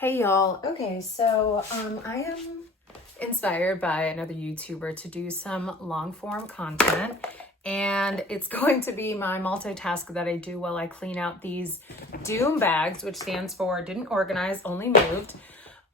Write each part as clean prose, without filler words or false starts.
Hey y'all. Okay, so I am inspired by another YouTuber to do some long form content, and it's going to be my multitask that I do while I clean out these Doom bags, which stands for didn't organize, only moved,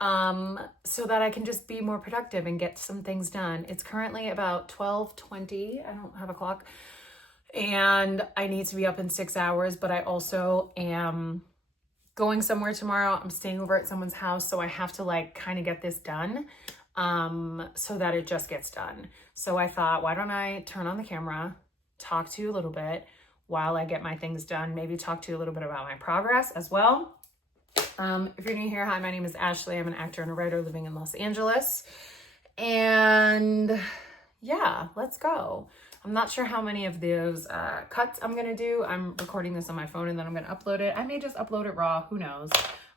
so that I can just be more productive and get some things done. It's currently about 12:20. I don't have a clock, and I need to be up in 6 hours, but I also am going somewhere tomorrow. I'm staying over at someone's house, so I have to like kind of get this done so that it just gets done. So I thought, why don't I turn on the camera, talk to you a little bit while I get my things done, maybe talk to you a little bit about my progress as well. If you're new here, hi, my name is Ashley. I'm an actor and a writer living in Los Angeles. And yeah, let's go. I'm not sure how many of those cuts I'm going to do. I'm recording this on my phone and then I'm going to upload it. I may just upload it raw, who knows.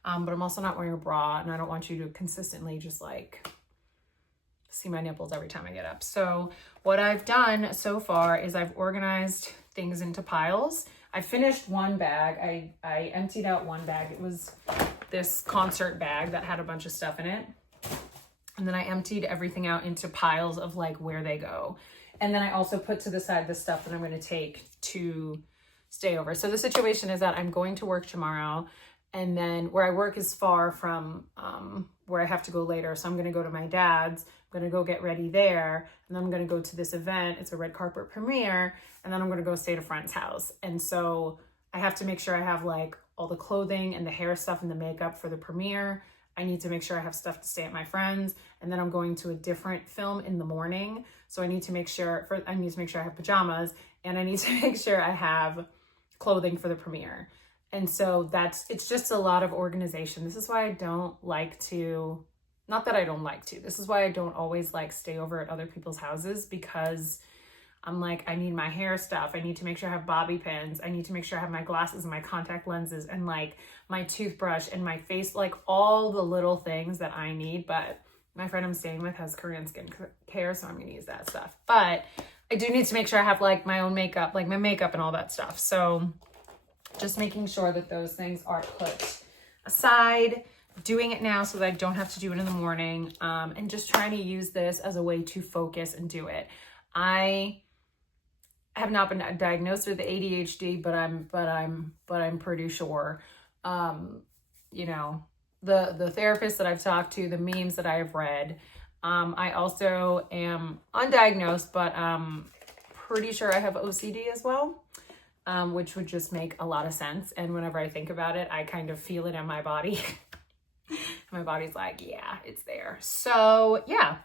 But I'm also not wearing a bra and I don't want you to consistently just like see my nipples every time I get up. So what I've done so far is I've organized things into piles. I finished one bag. I emptied out one bag. It was this concert bag that had a bunch of stuff in it. And then I emptied everything out into piles of like where they go. And then I also put to the side the stuff that I'm going to take to stay over. So the situation is that I'm going to work tomorrow, and then where I work is far from where I have to go later. So I'm going to go to my dad's. I'm going to go get ready there, and then I'm going to go to this event. It's a red carpet premiere, and then I'm going to go stay at a friend's house. And so I have to make sure I have like all the clothing and the hair stuff and the makeup for the premiere. I need to make sure I have stuff to stay at my friend's, and then I'm going to a different film in the morning. So I need to make sure I have pajamas, and I need to make sure I have clothing for the premiere. And so it's just a lot of organization. This is why I don't like to, not that I don't like to, this is why I don't always like stay over at other people's houses, because I'm like, I need my hair stuff. I need to make sure I have bobby pins. I need to make sure I have my glasses and my contact lenses and like my toothbrush and my face, like all the little things that I need. But my friend I'm staying with has Korean skin care, so I'm gonna use that stuff. But I do need to make sure I have like my own makeup, like my makeup and all that stuff. So just making sure that those things are put aside, doing it now so that I don't have to do it in the morning, and just trying to use this as a way to focus and do it. I have not been diagnosed with ADHD, but I'm pretty sure, you know, the therapists that I've talked to, the memes that I have read. I also am undiagnosed, but pretty sure I have OCD as well, which would just make a lot of sense. And whenever I think about it, I kind of feel it in my body. My body's like, yeah, it's there. So yeah,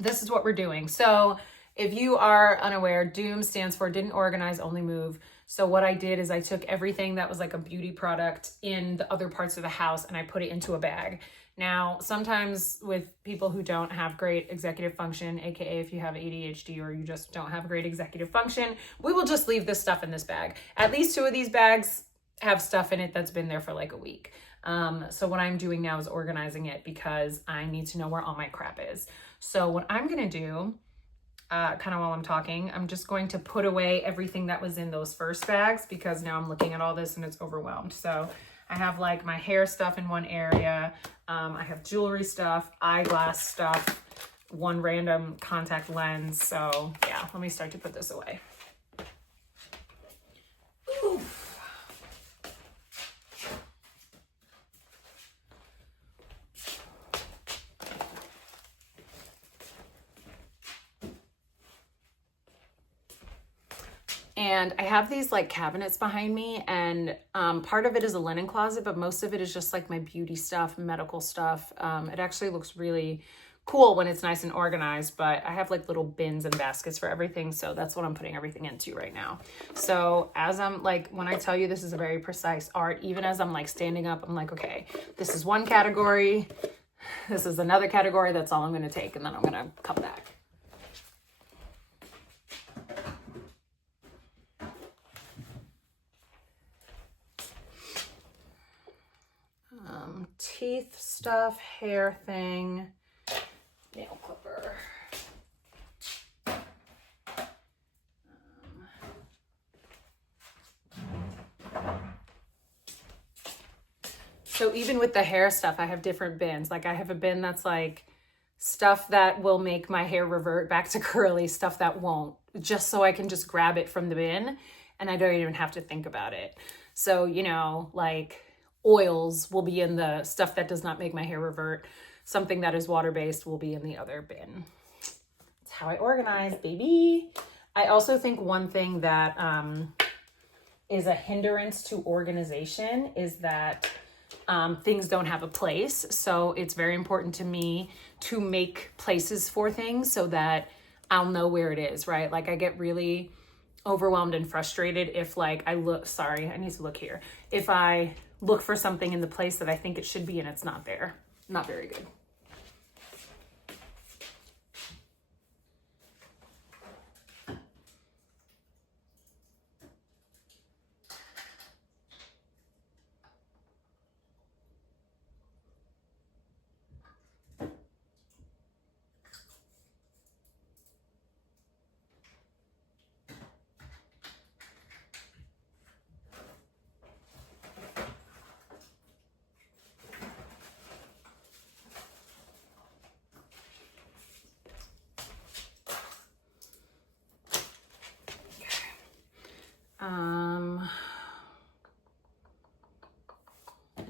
this is what we're doing. So if you are unaware, DOOM stands for didn't organize, only move. So what I did is I took everything that was like a beauty product in the other parts of the house and I put it into a bag. Now, sometimes with people who don't have great executive function, AKA if you have ADHD or you just don't have great executive function, we will just leave this stuff in this bag. At least 2 of these bags have stuff in it that's been there for like a week. So what I'm doing now is organizing it because I need to know where all my crap is. So what I'm going to do, kind of while I'm talking, I'm just going to put away everything that was in those first bags because now I'm looking at all this and it's overwhelmed. So I have like my hair stuff in one area. I have jewelry stuff, eyeglass stuff, one random contact lens. So yeah, let me start to put this away. Oof. And I have these like cabinets behind me, and part of it is a linen closet, but most of it is just like my beauty stuff, medical stuff. It actually looks really cool when it's nice and organized, but I have like little bins and baskets for everything. So that's what I'm putting everything into right now. So as I'm like, when I tell you this is a very precise art, even as I'm like standing up, I'm like, okay, this is one category. This is another category. That's all I'm going to take. And then I'm going to come back. Teeth stuff, hair thing, nail clipper. So even with the hair stuff, I have different bins. Like I have a bin that's like stuff that will make my hair revert back to curly, stuff that won't, just so I can just grab it from the bin and I don't even have to think about it. So, you know, like oils will be in the stuff that does not make my hair revert. Something that is water-based will be in the other bin. That's how I organize, baby. I also think one thing that is a hindrance to organization is that things don't have a place. So it's very important to me to make places for things so that I'll know where it is, right? Like I get really overwhelmed and frustrated if like I need to look here. If I look for something in the place that I think it should be and it's not there. Not very good.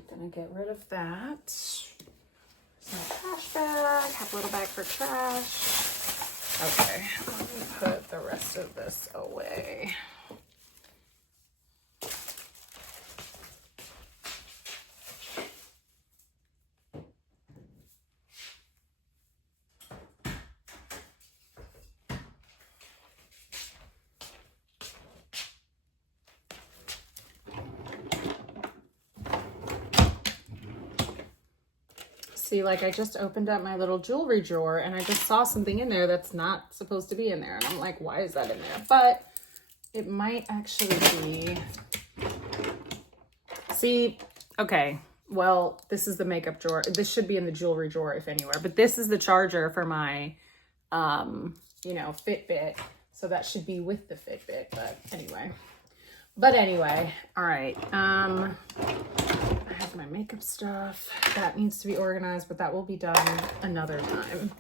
Gonna get rid of that. There's my trash bag. Have a little bag for trash. Okay, let me put the rest of this away. See, like I just opened up my little jewelry drawer and I just saw something in there that's not supposed to be in there. And I'm like, why is that in there? But it might actually be, see, okay, well, this is the makeup drawer. This should be in the jewelry drawer if anywhere, but this is the charger for my, you know, Fitbit. So that should be with the Fitbit, but anyway, all right. I have my makeup stuff that needs to be organized, but that will be done another time.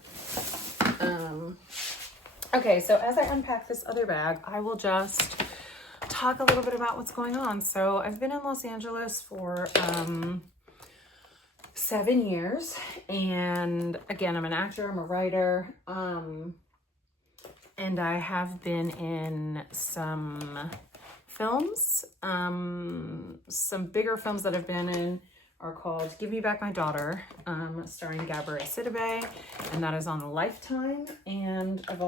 Okay, so as I unpack this other bag, I will just talk a little bit about what's going on. So I've been in Los Angeles for 7 years, and again, I'm an actor, I'm a writer, and I have been in some films. Some bigger films that I've been in are called Give Me Back My Daughter, starring Gabourey Sidibe, and that is on Lifetime. And I'm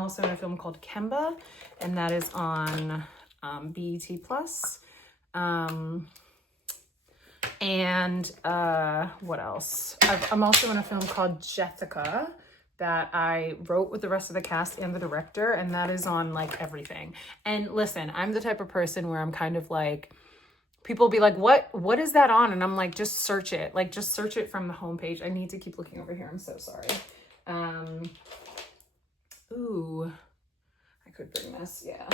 also in a film called Kemba, and that is on BET Plus. What else? I'm also in a film called Jessica that I wrote with the rest of the cast and the director, and that is on like everything. And listen, I'm the type of person where I'm kind of like, people will be like, what is that on? And I'm like, just search it. Like, just search it from the homepage. I need to keep looking over here. I'm so sorry. Ooh, I could bring this. Yeah.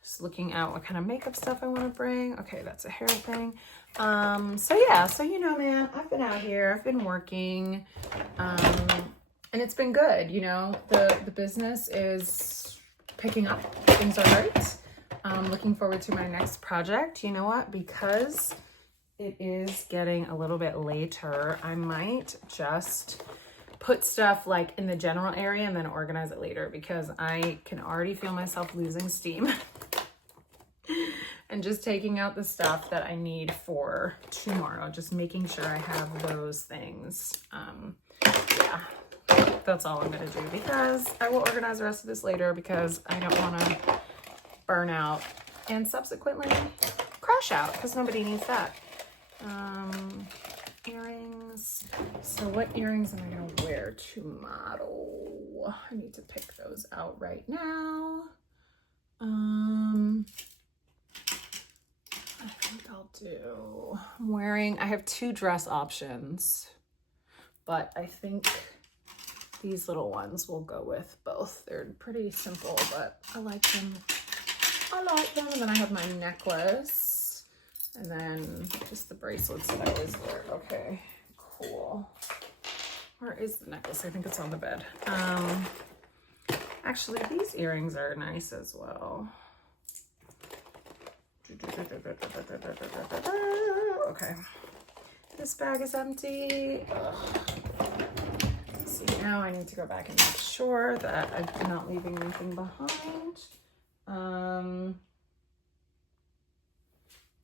Just looking out what kind of makeup stuff I want to bring. Okay, that's a hair thing. So yeah, so you know, man, I've been out here. I've been working. And it's been good, you know, the business is picking up. Things are great. Looking forward to my next project. You know what? Because it is getting a little bit later, I might just put stuff like in the general area and then organize it later, because I can already feel myself losing steam and just taking out the stuff that I need for tomorrow, just making sure I have those things. Yeah. That's all I'm going to do, because I will organize the rest of this later, because I don't want to burn out and subsequently crash out, because nobody needs that. Earrings. So what earrings am I going to wear tomorrow? I need to pick those out right now. I think I'll do, I have 2 dress options, but I think these little ones will go with both. They're pretty simple, but I like them. And then I have my necklace. And then just the bracelets that I always wear. Okay, cool. Where is the necklace? I think it's on the bed. Actually, these earrings are nice as well. Okay, this bag is empty. Ugh. Let's see, now I need to go back and make sure that I'm not leaving anything behind.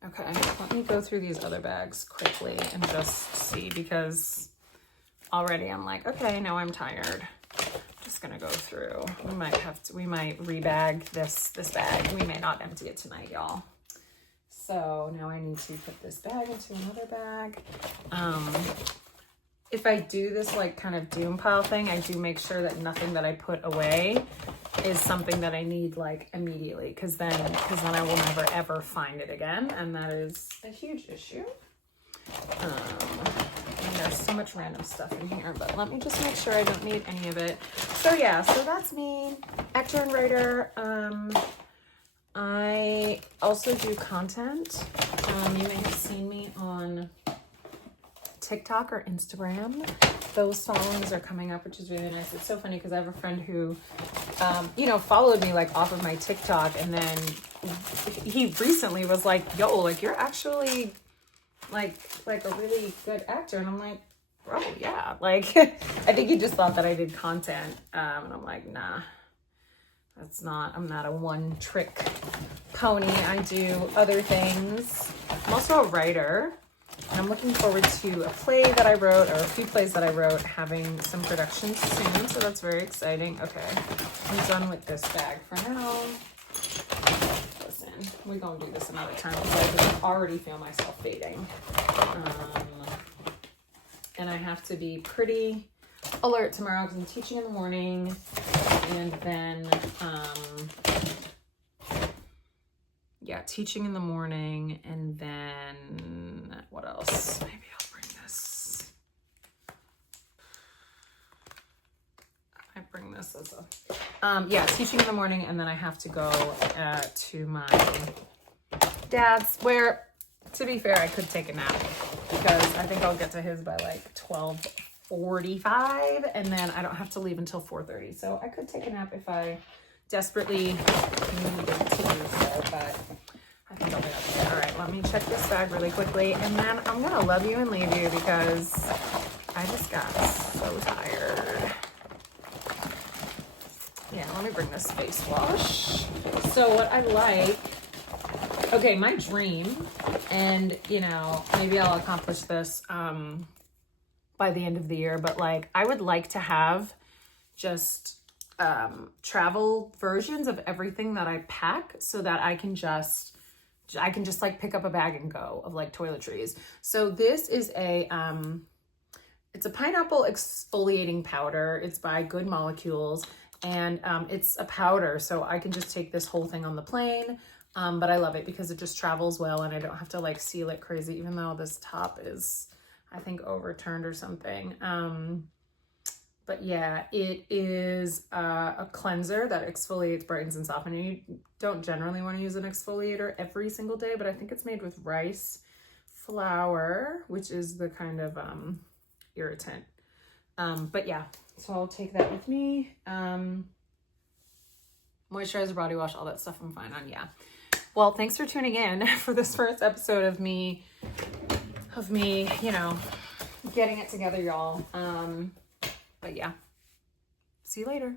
Okay, let me go through these other bags quickly and just see, because already I'm like, okay, now I'm tired. Just gonna go through. We might rebag this bag. We may not empty it tonight, y'all. So now I need to put this bag into another bag. If I do this like kind of doom pile thing, I do make sure that nothing that I put away is something that I need like immediately, because then I will never ever find it again, and that is a huge issue. And there's so much random stuff in here, but let me just make sure I don't need any of it. So yeah, so that's me, actor and writer. I also do content. You may have seen me on TikTok or Instagram. Those followings are coming up, which is really nice. It's so funny because I have a friend who, you know, followed me like off of my TikTok, and then he recently was like, yo, like you're actually like a really good actor. And I'm like, bro, yeah. Like, I think he just thought that I did content. And I'm like, nah, I'm not a one trick pony. I do other things. I'm also a writer. And I'm looking forward to a play that I wrote, or a few plays that I wrote, having some productions soon. So that's very exciting. Okay, I'm done with this bag for now. Listen, we're going to do this another time because I can already feel myself fading. And I have to be pretty alert tomorrow because I'm teaching in the morning. And then, yeah, teaching in the morning, and then what else? Maybe I'll bring this. I bring this as a, yeah, teaching in the morning, and then I have to go to my dad's, where, to be fair, I could take a nap because I think I'll get to his by like 12:45, and then I don't have to leave until 4:30. So I could take a nap if I desperately needed to do so, but I think I'll be okay. All right, let me check this bag really quickly, and then I'm gonna love you and leave you because I just got so tired. Yeah, let me bring this face wash. So what I like, okay, my dream, and you know, maybe I'll accomplish this by the end of the year, but like I would like to have just travel versions of everything that I pack, so that I can just like pick up a bag and go, of like toiletries. So this is a it's a pineapple exfoliating powder. It's by Good Molecules, and it's a powder, so I can just take this whole thing on the plane. But I love it because it just travels well, and I don't have to like seal it crazy, even though this top is, I think, overturned or something. But yeah, it is a cleanser that exfoliates, brightens, and softens. You don't generally want to use an exfoliator every single day, but I think it's made with rice flour, which is the kind of irritant. But yeah, so I'll take that with me. Moisturizer, body wash, all that stuff I'm fine on, yeah. Well, thanks for tuning in for this first episode of me, you know, getting it together, y'all. But yeah, see you later.